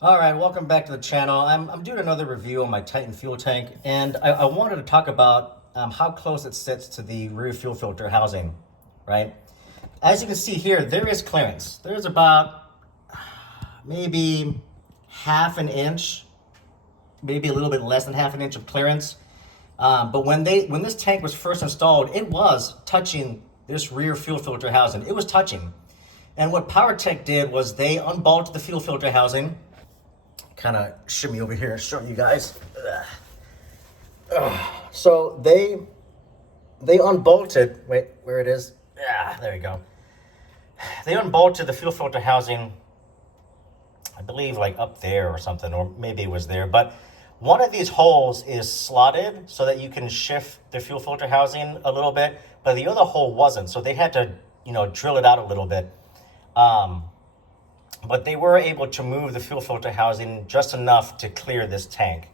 All right, welcome back to the channel. I'm doing another review on my Titan fuel tank, and I wanted to talk about how close it sits to the rear fuel filter housing, right? As you can see here, there is clearance. There's about maybe half an inch, maybe a little bit less than half an inch of clearance. But when this tank was first installed, it was touching this rear fuel filter housing. It was touching. And what PowerTech did was they unbolted the fuel filter housing, kind of shimmy over here and show you guys. So they unbolted. Wait, where it is? Yeah, there we go. They unbolted the fuel filter housing, I believe, like up there or something, or maybe it was there. But one of these holes is slotted so that you can shift the fuel filter housing a little bit, but the other hole wasn't. So they had to, drill it out a little bit. But they were able to move the fuel filter housing just enough to clear this tank.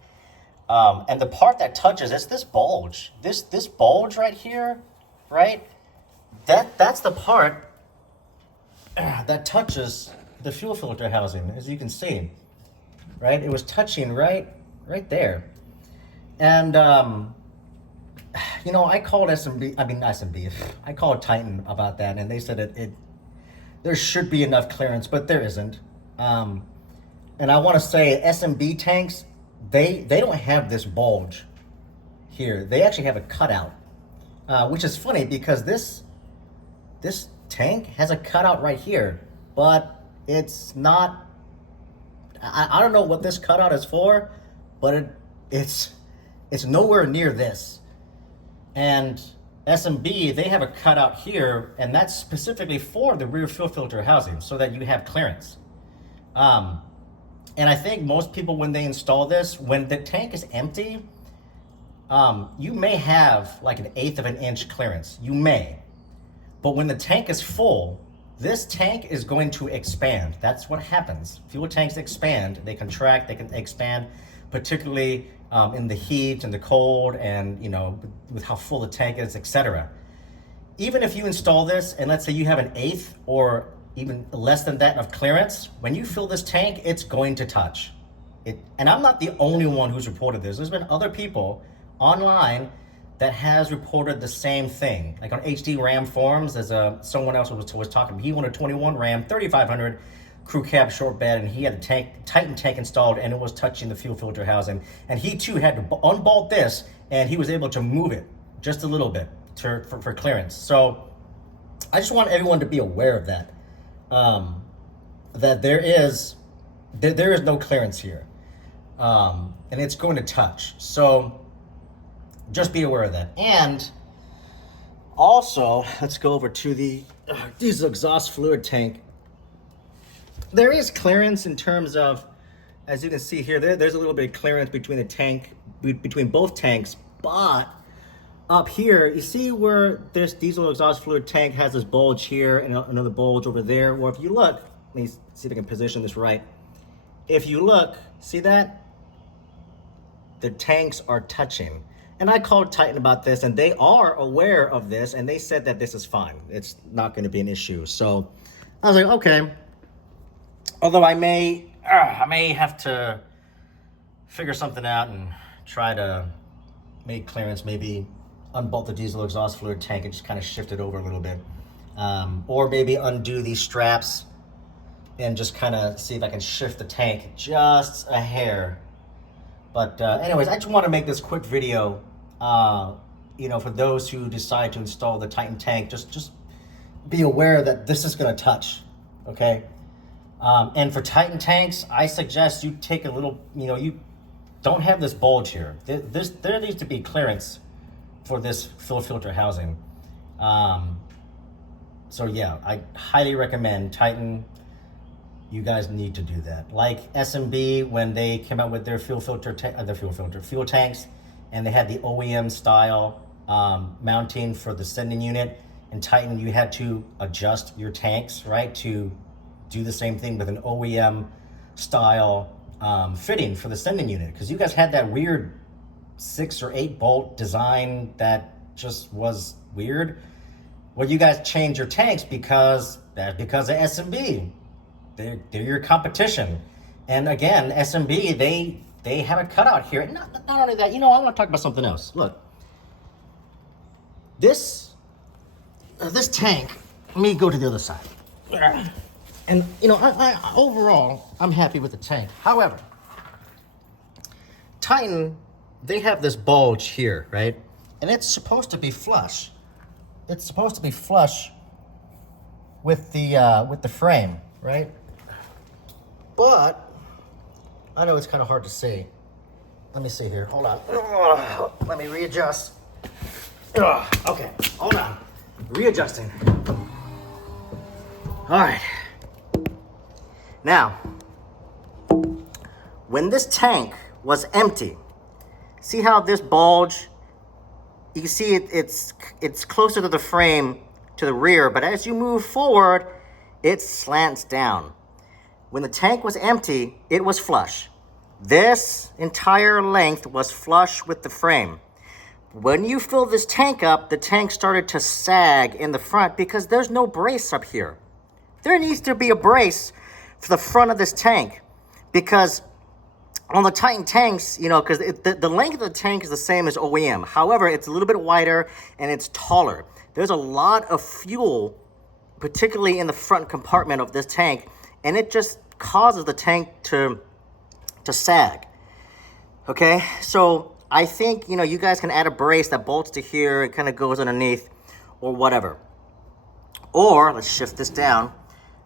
And the part that touches, it's this bulge. This bulge right here, right? That's the part that touches the fuel filter housing, as you can see, right? It was touching right there. And, I called SMB, I called Titan about that, and they said there should be enough clearance, but there isn't. And I want to say SMB tanks, they don't have this bulge here. They actually have a cutout, which is funny because this tank has a cutout right here, but it's not. I don't know what this cutout is for, but it's nowhere near this. And SMB, they have a cutout here, and that's specifically for the rear fuel filter housing so that you have clearance. And I think most people, when they install this, when the tank is empty, you may have like an eighth of an inch clearance. You may. But when the tank is full, this tank is going to expand. That's what happens. Fuel tanks expand, they contract, they can expand, particularly in the heat and the cold and, with how full the tank is, etc. Even if you install this and let's say you have an eighth or even less than that of clearance, when you fill this tank, it's going to touch it. And I'm not the only one who's reported this. There's been other people online that has reported the same thing. Like on HD Ram forums, there's someone else was talking. He wanted a 21 Ram 3500 crew cab short bed, and he had a Titan tank installed, and it was touching the fuel filter housing. And he too had to unbolt this, and he was able to move it just a little bit for clearance. So I just want everyone to be aware of that. That there is no clearance here, and it's going to touch. So just be aware of that. And also, let's go over to the diesel exhaust fluid tank. There is clearance in terms of, as you can see here, there's a little bit of clearance between both tanks, but up here, you see where this diesel exhaust fluid tank has this bulge here and another bulge over there? Well, if you look, let me see if I can position this right. If you look, see that? The tanks are touching. And I called Titan about this, and they are aware of this, and they said that this is fine. It's not going to be an issue. So I was like, okay. Although I may have to figure something out and try to make clearance, maybe unbolt the diesel exhaust fluid tank and just kind of shift it over a little bit. Or maybe undo these straps and just kind of see if I can shift the tank just a hair. But anyways, I just want to make this quick video, for those who decide to install the Titan tank, just be aware that this is going to touch, okay? And for Titan tanks, I suggest you take a little, you don't have this bulge here. There needs to be clearance for this fuel filter housing. So yeah, I highly recommend Titan. You guys need to do that. Like SMB, when they came out with their fuel tanks, and they had the OEM style mounting for the sending unit. And Titan, you had to adjust your tanks, right, to do the same thing with an OEM style fitting for the sending unit, because you guys had that weird 6 or 8 bolt design that just was weird. Well, you guys changed your tanks because of SMB. They're your competition, And again, SMB, they have a cutout here. Not only that, I want to talk about something else. Look, this tank. Let me go to the other side. And I overall, I'm happy with the tank. However, Titan, they have this bulge here, right? And it's supposed to be flush. It's supposed to be flush with the frame, right? But I know it's kind of hard to see. Let me see here. Hold on. Let me readjust. Okay, hold on. Readjusting. All right. Now, when this tank was empty, see how this bulge, you can see it's closer to the frame to the rear, but as you move forward, it slants down. When the tank was empty, it was flush. This entire length was flush with the frame. When you fill this tank up, the tank started to sag in the front because there's no brace up here. There needs to be a brace for the front of this tank because on the Titan tanks, because the length of the tank is the same as OEM. However, it's a little bit wider and it's taller. There's a lot of fuel, particularly in the front compartment of this tank, and it just causes the tank to sag. Okay, so I think, you guys can add a brace that bolts to here and kind of goes underneath or whatever. Or, let's shift this down,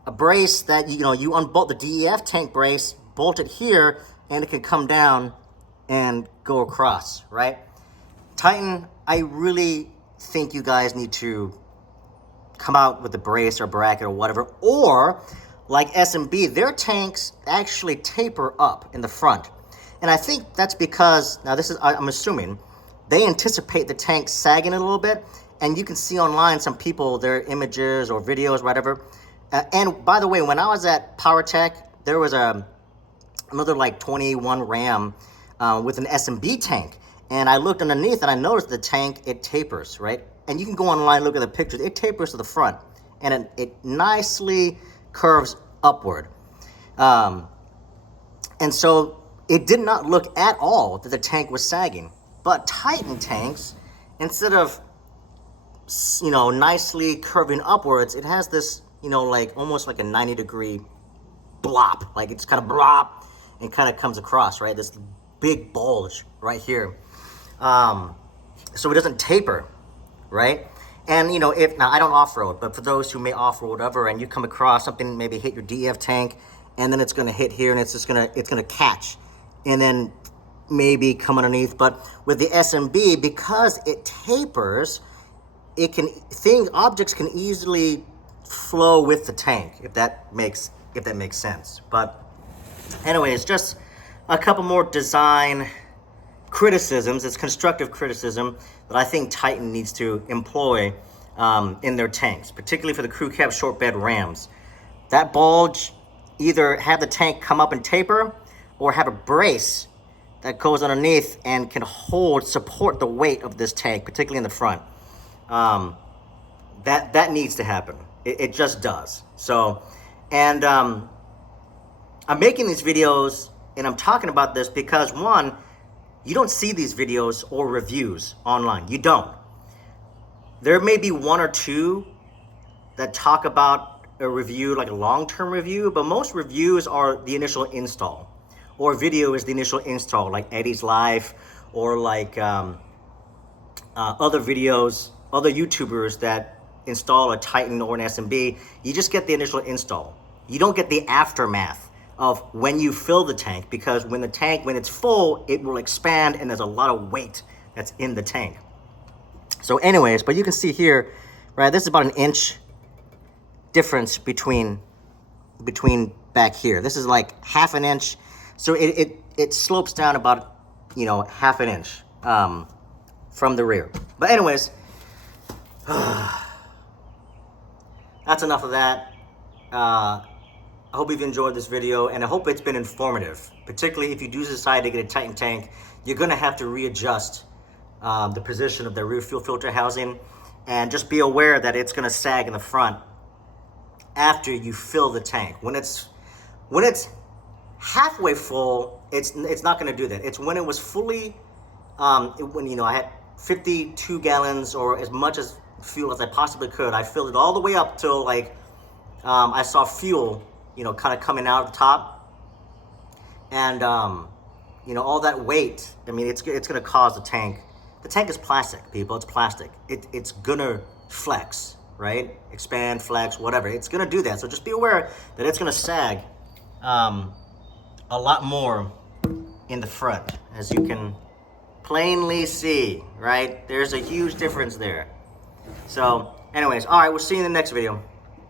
a brace that, you unbolt the DEF tank brace, bolt it here, and it can come down and go across, right? Titan, I really think you guys need to come out with a brace or bracket or whatever. Or, like SMB, their tanks actually taper up in the front. And I think that's because, now this is, I'm assuming, they anticipate the tank sagging a little bit. And you can see online some people, their images or videos, whatever. And by the way, when I was at PowerTech, there was another like 21 Ram with an SMB tank. And I looked underneath and I noticed the tank, it tapers, right? And you can go online, look at the pictures. It tapers to the front. And it nicely curves upward. And so it did not look at all that the tank was sagging. But Titan tanks, instead of, nicely curving upwards, it has this, like almost like a 90-degree blop. Like it's kind of blop and kind of comes across, right? This big bulge right here. So it doesn't taper, right? And, if, now I don't off-road, but for those who may off-road ever and you come across something, maybe hit your DF tank, and then it's going to hit here and it's going to catch and then maybe come underneath. But with the SMB, because it tapers, objects can easily flow with the tank, if that makes sense. But anyways, just a couple more design criticisms. It's constructive criticism that I think Titan needs to employ in their tanks, particularly for the crew cab short bed Rams. That bulge, either have the tank come up and taper or have a brace that goes underneath and can support the weight of this tank, particularly in the front. That needs to happen. It just does. So, and I'm making these videos and I'm talking about this because, one, you don't see these videos or reviews online. You don't. There may be one or two that talk about a review, like a long-term review, but most reviews are the initial install, or video is the initial install, like Eddie's Life, or like other videos, other YouTubers that install a Titan or an SMB. You just get the initial install. You don't get the aftermath of when you fill the tank, because when it's full, it will expand and there's a lot of weight that's in the tank. So anyways, but you can see here, right, this is about an inch difference between back here. This is like half an inch. So it slopes down about, half an inch from the rear. But anyways, that's enough of that. I hope you've enjoyed this video, and I hope it's been informative. Particularly if you do decide to get a Titan tank, you're gonna have to readjust the position of the rear fuel filter housing, and just be aware that it's gonna sag in the front after you fill the tank. When it's halfway full, it's not going to do that. It's when it was fully, when, you know, I had 52 gallons or as much as fuel as I possibly could. I filled it all the way up till like I saw fuel, you know, kind of coming out of the top, and you know, all that weight. I mean, it's going to cause the tank. The tank is plastic, people. It's plastic. It's gonna flex, right? Expand, flex, whatever. It's gonna do that. So just be aware that it's gonna sag a lot more in the front, as you can plainly see, right? There's a huge difference there. So anyways, all right, we'll see you in the next video.